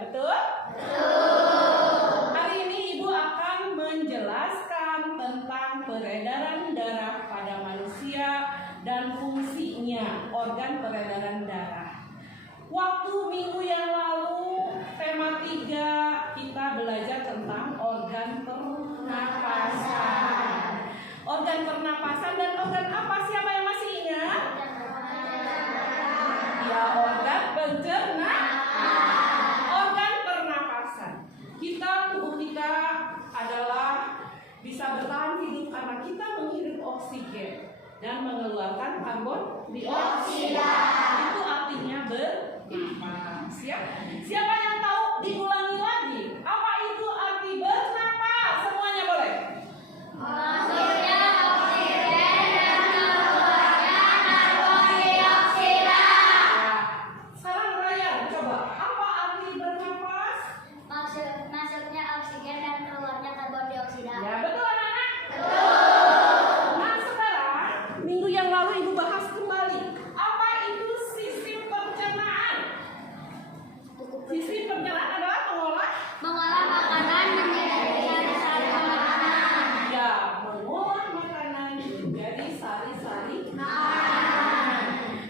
betul? Hari ini Ibu akan menjelaskan tentang peredaran darah pada manusia dan fungsinya organ peredaran darah. Waktu minggu yang lalu, tema 3 kita belajar tentang organ pernapasan. Organ pernapasan dan organ apa? Siapa yang masih ingat? Ya, organ pencernaan. Organ pernapasan. Tubuh kita adalah bisa bertahan hidup karena kita menghirup oksigen dan mengeluarkan karbon dioksida. Itu artinya bernapas. Ya. Siapa yang tahu? Diulangi lagi. Apa itu arti bernapas? Semuanya boleh. Maksudnya oksigen dan keluarnya karbon dioksida. Sekarang Ryan, coba. Apa arti bernapas? Masuknya oksigen dan keluarnya karbon dioksida. Ya, betul anak-anak? Betul. Nah, sekarang minggu yang lalu Ibu bahas kembali. Apa itu sistem pencernaan? Sistem pencernaan adalah Mengolah makanan menjadi sari-sari makanan. Ya, mengolah makanan menjadi sari-sari makanan.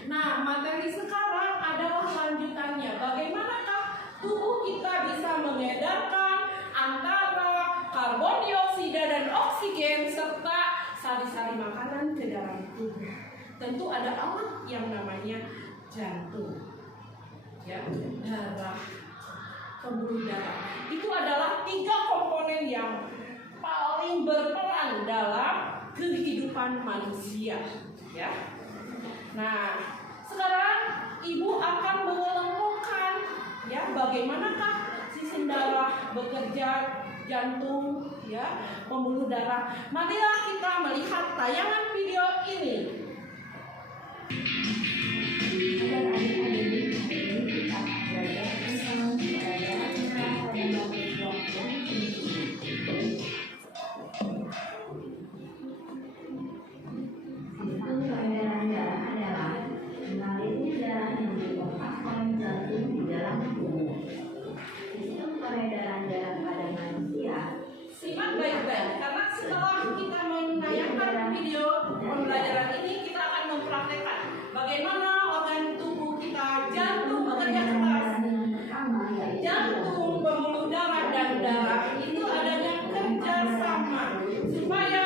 Nah, materi sekarang adalah lanjutannya. Bagaimanakah tubuh kita bisa mengedarkan antara karbon dioksida dan oksigen serta sari-sari makanan ke dalam tubuh? Tentu ada alat yang namanya jantung. Ya, darah, pembuluh darah. Itu adalah 3 komponen yang paling berperan dalam kehidupan manusia. Ya. Nah, sekarang Ibu akan mengelompokkan ya bagaimanakah sistem darah bekerja, jantung, ya, pembuluh darah. Marilah kita melihat tayangan video ini. Agar adik-adik ini kita belajar tentang peredaran darah pada manusia. Sistem peredaran darah adalah mengalirnya darah yang dipompa jantung di dalam tubuh. Sistem peredaran darah pada manusia. Simak baik-baik, karena setelah kita menayangkan video pembelajaran ini, kita akan mempraktekkan bagaimana organ tubuh kita, jantung bekerja keras. Jantung, pembuluh darah, dan darah itu adanya kerjasama supaya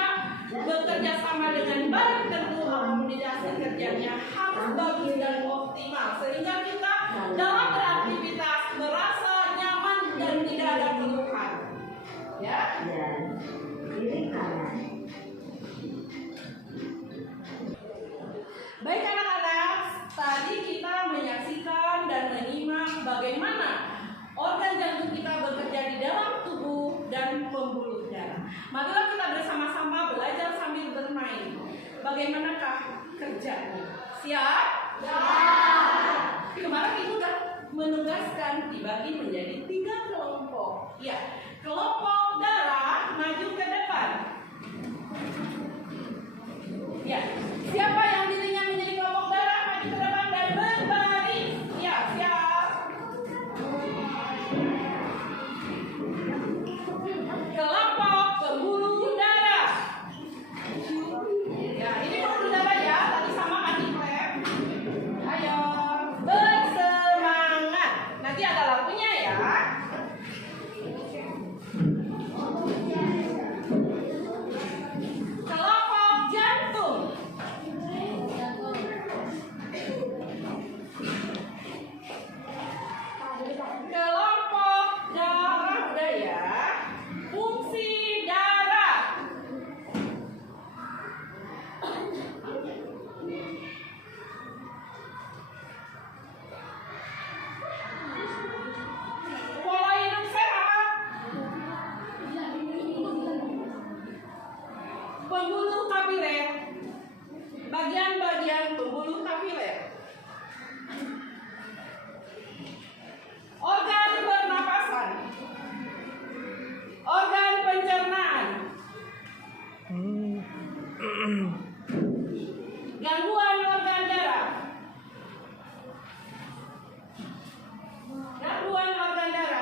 bekerja sama dengan baik. Tentu komunikasi kerjanya harus bagus dan optimal sehingga kita dalam beraktivitas merasa nyaman dan tidak ada keluhan. Ya. Dan kiri kanan. Baik anak-anak, tadi kita menyaksikan dan menyimak bagaimana organ jantung kita bekerja di dalam tubuh dan pembuluh darah. Marilah kita bersama-sama belajar sambil bermain. Bagaimanakah kerjanya? Siap? Ya. Kemarin Ibu sudah menugaskan dibagi menjadi 3 kelompok. Ya, kelompok darah maju ke depan. Ya, siapa yang dirinya menjadi kelompok darah maju ke depan dan berbaris. Ya, siap. Kelompok pembuluh darah. Ya, ini pembuluh darah ya. Tadi sama adik lab. Ayo, bersemangat. Nanti ada lagunya ya. Kelompok jantung. Kelompok darah udah ya. Fungsi darah. Pola hidup sehat. Pembuluh kapiler. Bagian-bagian pembuluh kapiler. Organ pernapasan. Organ pencernaan. Gangguan organ darah. Gangguan organ darah.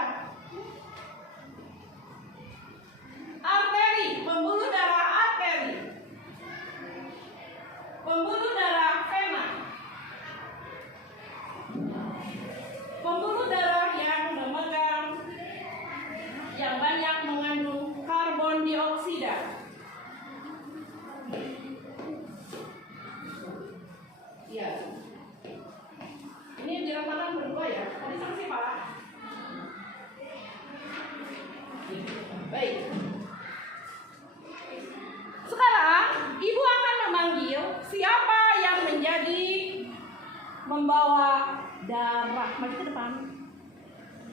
darah. Mari ke depan.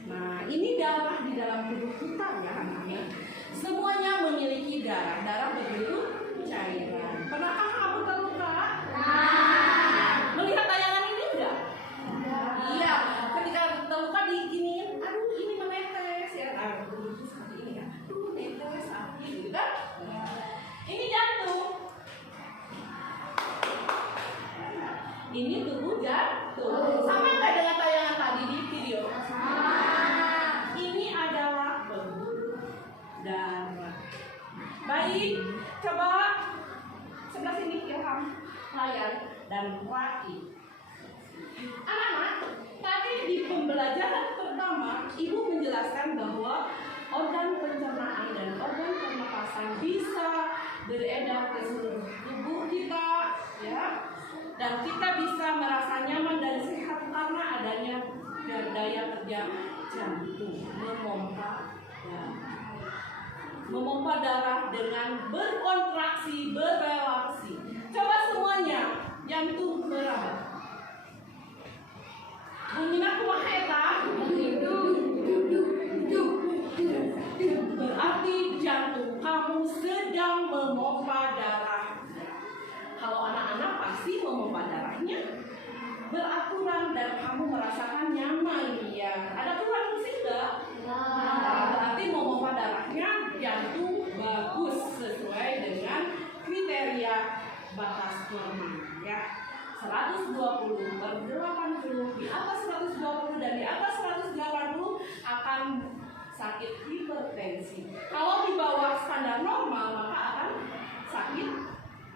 Nah, ini darah di dalam tubuh kita ya anak-anak. Semuanya memiliki darah. Darah berbentuk cairan. Pernahkah kamu terluka? Melihat tayangan ini enggak? Iya. Ketika terluka diginiin, aduh ini menetes ya. Aduh seperti ini ya. Aduh menetes sakit gitu kan? Ini jantung. Ini tubuh jantung. Sama nggak dengan tayangan tadi di video? Ini adalah pembuluh darah. Baik, coba sebelah sini Ilham, layar dan perhati. Anak-anak, tadi di pembelajaran pertama Ibu menjelaskan bahwa organ pencernaan dan organ pernapasan bisa beredar ke seluruh tubuh kita, ya. Dan kita bisa merasa nyaman dan sehat karena adanya daya kerja jantung memompa darah dengan berkontraksi, berrelaksi. Coba semuanya jantung berapa? Bunyinya kumaha eta? Berarti jantung kamu sedang memompa darah. Kalau anak-anak pasti memompa darahnya beraturan dan kamu merasakan nyaman ya. Ada kurang sih enggak? Berarti memompa darahnya jantung bagus sesuai dengan kriteria batas normal ya. 120 per 80, di atas 120 dan di atas 180 akan sakit hipertensi. Kalau di bawah standar normal maka akan sakit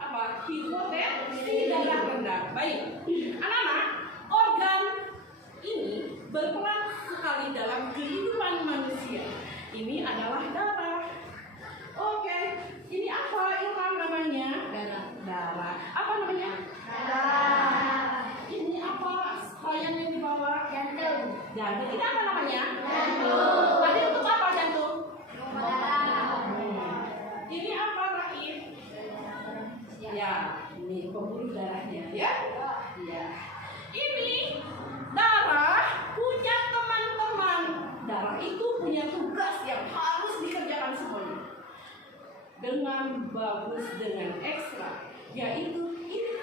apa? Hipotensi darah rendah. Baik, anak-anak, organ ini berperan sekali dalam kehidupan manusia. Ini adalah darah. Oke, ini apa Ilham namanya? Darah. Apa namanya? Darah. Ini apa? Layan yang dibawa? Jantung. Jantung. Ini apa namanya? Jantung. Tadi untuk apa jantung? Ini apa rahim? Ya, ini pembuluh darahnya ya. Ya. Ini darah punya teman-teman. Darah itu punya tugas yang harus dikerjakan semuanya dengan bagus, dengan ekstra, yaitu ini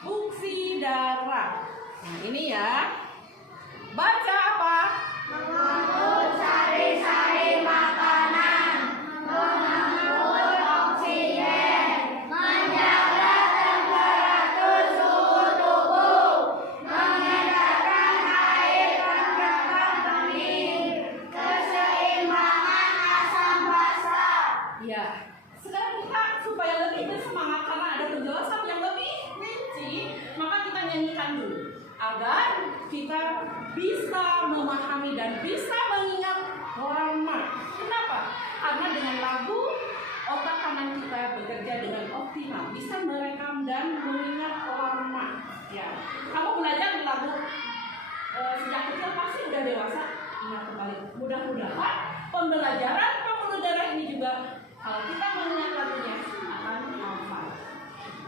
fungsi darah. Nah ini ya, baca apa? Mengangkut sari-sari makanan, mengangkut oksigen, menjaga temperatur suhu tubuh, mengedarkan air pergerakan benih, keseimbangan asam basa. Ya, sekarang kita supaya lebih bersemangat karena ada penjelasan yang lebih rinci, maka kita nyanyikan dulu agar kita bisa memahami dan bisa mengingat lama. Kenapa? Karena dengan lagu otak kanan kita bekerja dengan optimal, bisa merekam dan mengingat lama. Ya, kamu belajar lagu sejak kecil pasti udah dewasa ingat kembali. Mudah-mudahan pembelajaran pembuluh darah ini juga kalau kita mengingat lagunya akan hafal.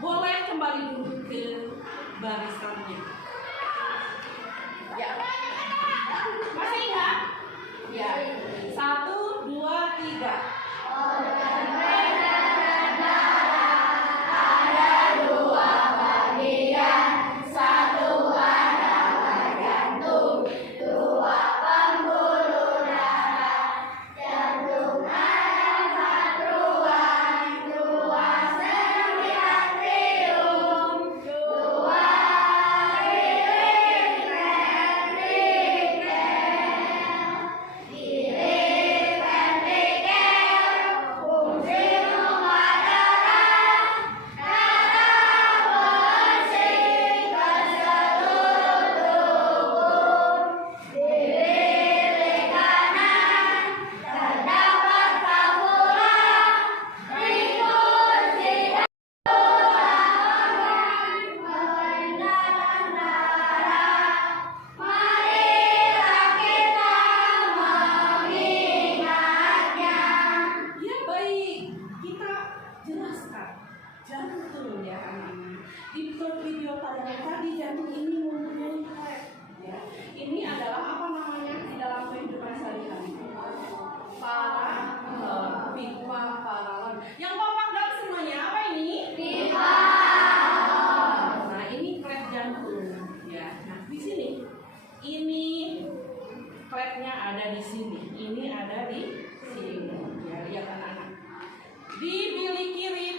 Boleh kembali dulu ke barisannya. Ya, masih ingat? Ya, 1, 2, 3. Organ peredaran darah ada 2 bagian, 1 adalah jantung, 2 pembuluh darah. Jantung ada 4 ruang, 2 sendi atrium, 2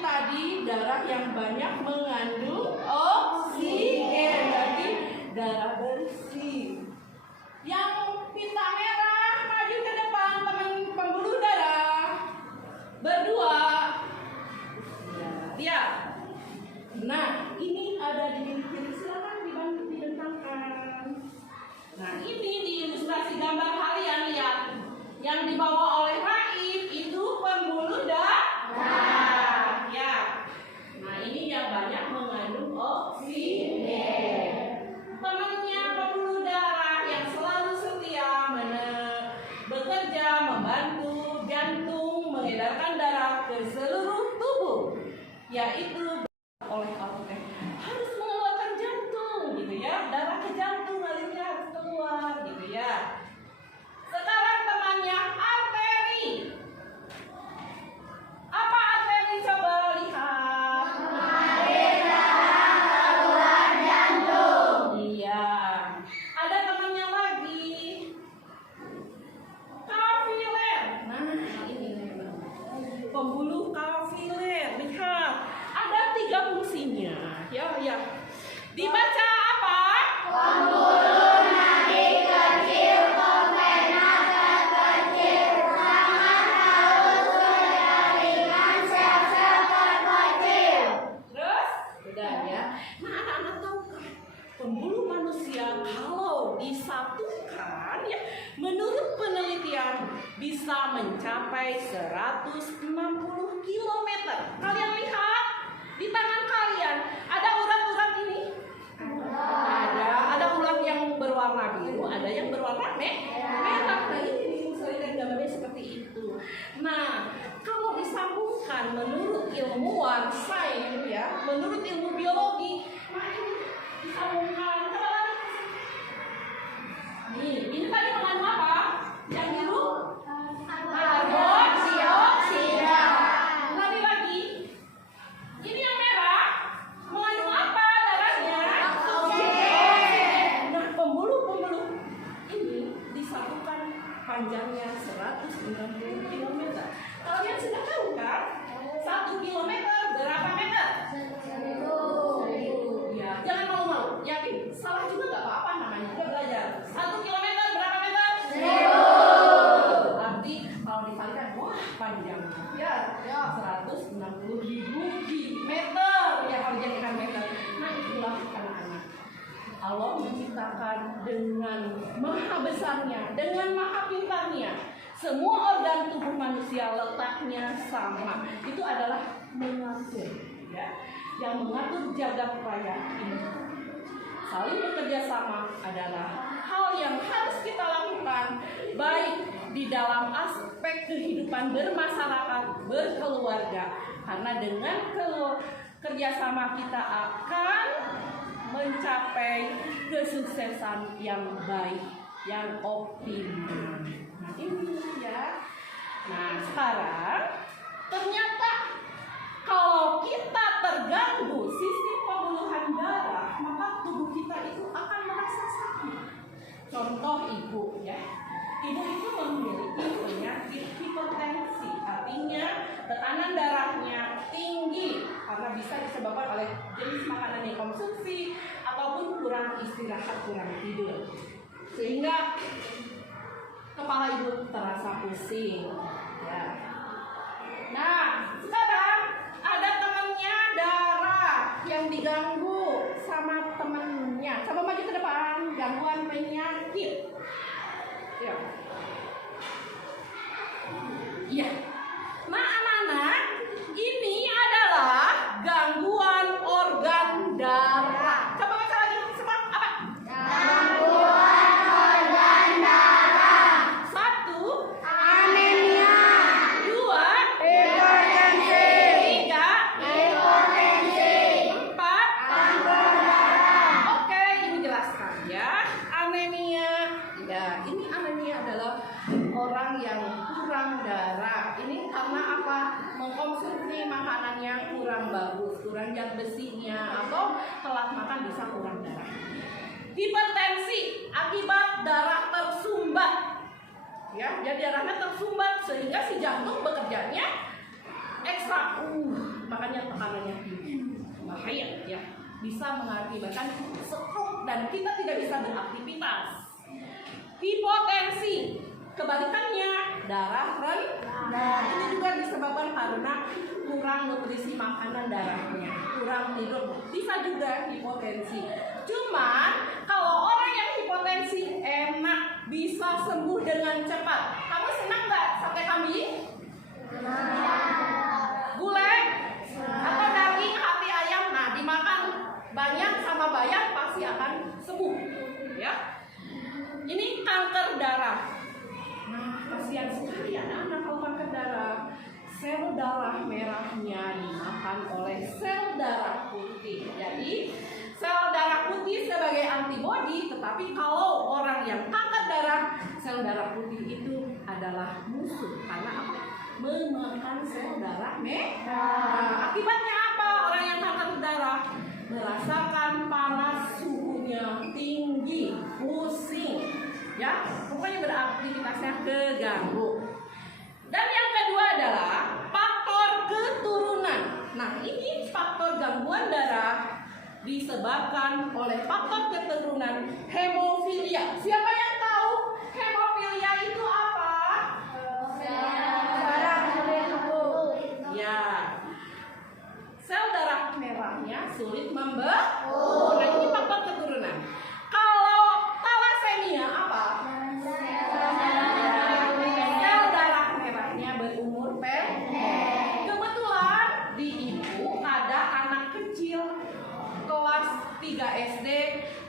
tadi darah yang banyak mengandung oksigen, jadi darah bersih. Yang pita merah maju ke depan, teman pembuluh darah berdua. Ya, lihat. Nah, ini ada di kiri, silakan dibantu dibentangkan. Nah, ini di ilustrasi gambar kalian lihat. Yang dibawa oleh Raif itu pembuluh darah. Ya. Nah, ini yang banyak mengandung oksigen. Temannya pembuluh darah yang selalu setia bekerja membantu jantung mengedarkan darah ke seluruh tubuh, yaitu oleh otot harus mengeluarkan jantung gitu ya, darah ke jantung ngalimnya harus keluar gitu ya. Sekarang temannya arteri. Apa arteri, coba lihat? Keluar jantung. Iya. Ada temannya lagi, kapiler. Nah, ini pembuluh kapiler. Lihat, ada 3 fungsinya. Ya. Dibaca apa? Pembuluh nadi kecil, kompenaga kecil, sangat halus menjaringan sel-sel terkecil. Terus? Udah ya. Nah, anak-anak tahu kan? Pembuluh manusia kalau disatukan ya, menurut penelitian bisa mencapai 160 km. Kalian lihat di tangan kalian ada urat-urat ini? Ada urat yang berwarna biru, ada yang berwarna merah. Nah, ini misalnya gambarnya seperti itu. Nah, kalau disambungkan menurut ilmuwan sains ya, menurut ilmu biologi, nah ini disambungkan. Ini tadi mengandung apa? Yang biru? Karbon dioksida. Lagi. Ini yang merah mengandung apa darahnya? Oksigen. Nah, pembuluh ini disatukan panjangnya 190 km. Kalian sudah tahu kan? 1 km berapa meter? 1.000. Ya, jangan malu-malu. Yakin? Salah juga nggak apa-apa, namanya juga belajar. 1 km berapa meter? 1.000. Berarti kalau dikalikan, wah panjangnya. Ya 160.000 meter. Ya, kalau jadikan meter. Nah, itulah anak-anak. Allah menciptakan dengan maha besarnya, dengan maha pintarnya. Semua organ tubuh manusia letaknya sama. Itu adalah mengatur, ya. Yang mengatur jagat raya ini. Saling bekerja sama adalah hal yang harus kita lakukan, baik di dalam aspek kehidupan bermasyarakat, berkeluarga. Karena dengan kerjasama kita akan mencapai kesuksesan yang baik, yang optimal. Nah, ini ya. Nah, sekarang ternyata kalau kita terganggu sistem pembuluhan darah, maka tubuh kita itu akan merasa sakit. Contoh ibu ya. Ibu itu memiliki penyakit hipertensi, artinya tekanan darahnya tinggi karena bisa disebabkan oleh jenis makanan yang konsumsi ataupun kurang istirahat, kurang tidur, sehingga kepala ibu terasa pusing. Ya. Nah, sekarang ada temannya darah yang diganggu sama temennya. Coba maju ke depan, gangguan penyakit. Ya. Iya. Nah, anak-anak, ini adalah gangguan organ darah. Coba baca lagi, semua apa? Gangguan organ darah. 1. Anemia. 2. Hipertensi. 3. Hipertensi. 4. Kanker darah. Oke, ibu jelaskan ya. Anemia. Ya, ini anemia adalah orang yang kurang darah. Ini karena apa? Mengkonsumsi makanan yang kurang bagus, kurang zat besinya, atau telat makan bisa kurang darah. Hipertensi akibat darah tersumbat. Ya, jadi darahnya tersumbat sehingga si jantung bekerjanya ekstra. Makanya tekanannya tinggi. Bahaya ya, bisa mengakibatkan stroke dan kita tidak bisa beraktivitas. Hipotensi, kebalikannya darah rendah. Ini juga disebabkan karena kurang nutrisi makanan darahnya, kurang tidur, bisa juga hipotensi. Cuman kalau orang yang hipotensi enak, bisa sembuh dengan cepat. Kamu senang nggak sate kambing? Gulai atau daging hati ayam? Nah, dimakan banyak sama banyak pasti akan sembuh ya. Ini kanker darah. Nah, kasihan sekali anak-anak kalau kanker darah. Sel darah merahnya dimakan oleh sel darah putih. Jadi sel darah putih sebagai antibodi, tetapi kalau orang yang kanker darah, sel darah putih itu adalah musuh karena apa? Memakan sel darah merah. Akibatnya apa? Orang yang kanker darah merasakan panas, suhunya tinggi, pusing, ya, pokoknya beraktivitasnya keganggu. Dan yang kedua adalah faktor keturunan. Nah, ini faktor gangguan darah disebabkan oleh faktor keturunan hemofilia. Siapa yang tahu hemofilia itu apa? Ya, sel darah merahnya sulit membentuk. Nah, ini faktor keturunan. Kalau thalassemia apa? Sel darah merahnya berumur pendek. Kebetulan di ibu ada anak kecil kelas 3 SD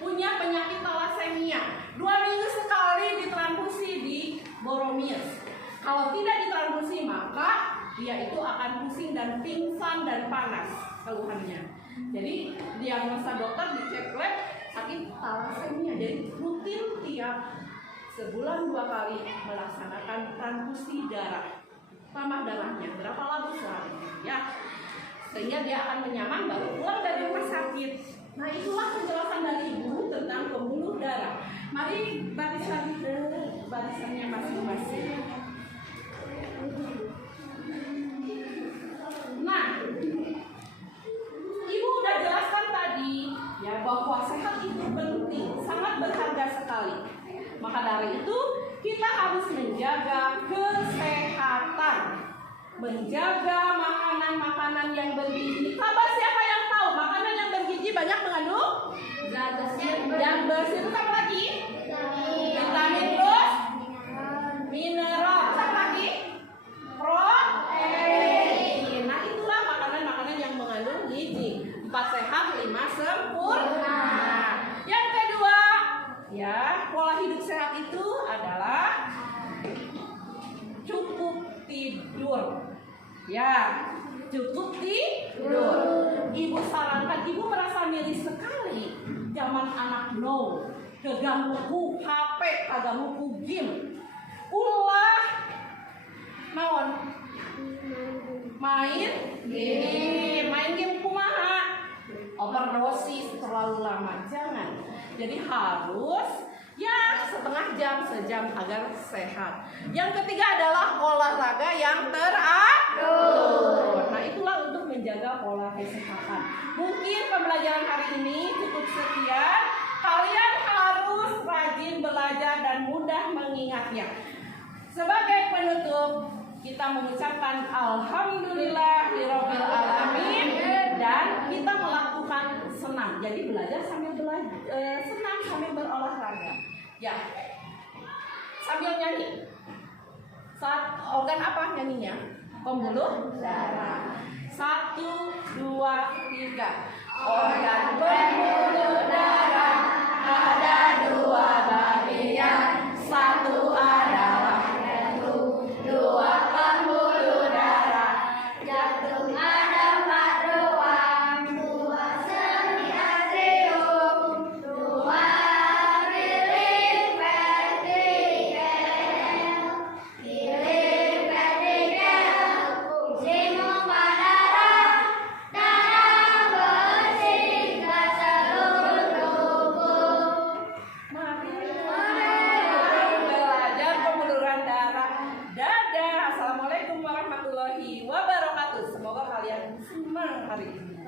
punya penyakit thalassemia. 2 minggu sekali ditransfusi di Boromies. Kalau tidak ditransfusi maka dia itu akan pusing dan pingsan dan panas keluhannya. Jadi diagnosa dokter dicek lab sakit thalassemia. Jadi rutin tiap sebulan 2 kali melaksanakan transfusi darah. Tambah darahnya berapa labus sehari ya. Sehingga dia akan menyaman baru pulang dari rumah sakit. Nah, itulah penjelasan dari ibu tentang pembuluh darah. Mari barisan ke barisannya masing-masing. Nah, ibu udah jelaskan tadi ya bahwa sehat itu penting, sangat berharga sekali. Maka dari itu kita harus menjaga kesehatan, menjaga makanan-makanan yang bergizi. Sahabat, siapa yang tahu makanan yang bergizi banyak mengandung zat besi? Yang besi itu apa lagi? Vitamin plus mineral. Apa lagi? Protein. Nah, itulah makanan-makanan yang mengandung gizi. 4 sehat, 5 sempurna. Yang kedua, ya, pola hidup sehat itu adalah cukup tidur. Ya, cukup tidur. Ibu sarankan, ibu merasa miris sekali zaman anak no keganggu HP, kaganggu game, ulah naon main game kumaha, overdosis terlalu lama, jangan. Jadi harus ya setengah jam, sejam agar sehat. Yang ketiga adalah olahraga yang teratur. Nah, itulah untuk menjaga pola kesehatan. Mungkin pembelajaran hari ini cukup sekian. Kalian harus rajin belajar dan mudah mengingatnya. Sebagai penutup, kita mengucapkan alhamdulillahirabbil alamin dan kita melakukan senam. Jadi belajar sambil senam sambil berolahraga. Ya. Sambil nyanyi. Saat organ apa nyanyinya? Pembuluh darah. 1, 2, 3. Organ pembuluh darah ada 2 bagian. 1 adalah jantung, 2 pembuluh darah. Jantung ada 4 ruang, 2 sendi atrium, 2 bilik ventrikel, bilik ventrikel fungsi memompa darah bersih ke seluruh hari ini.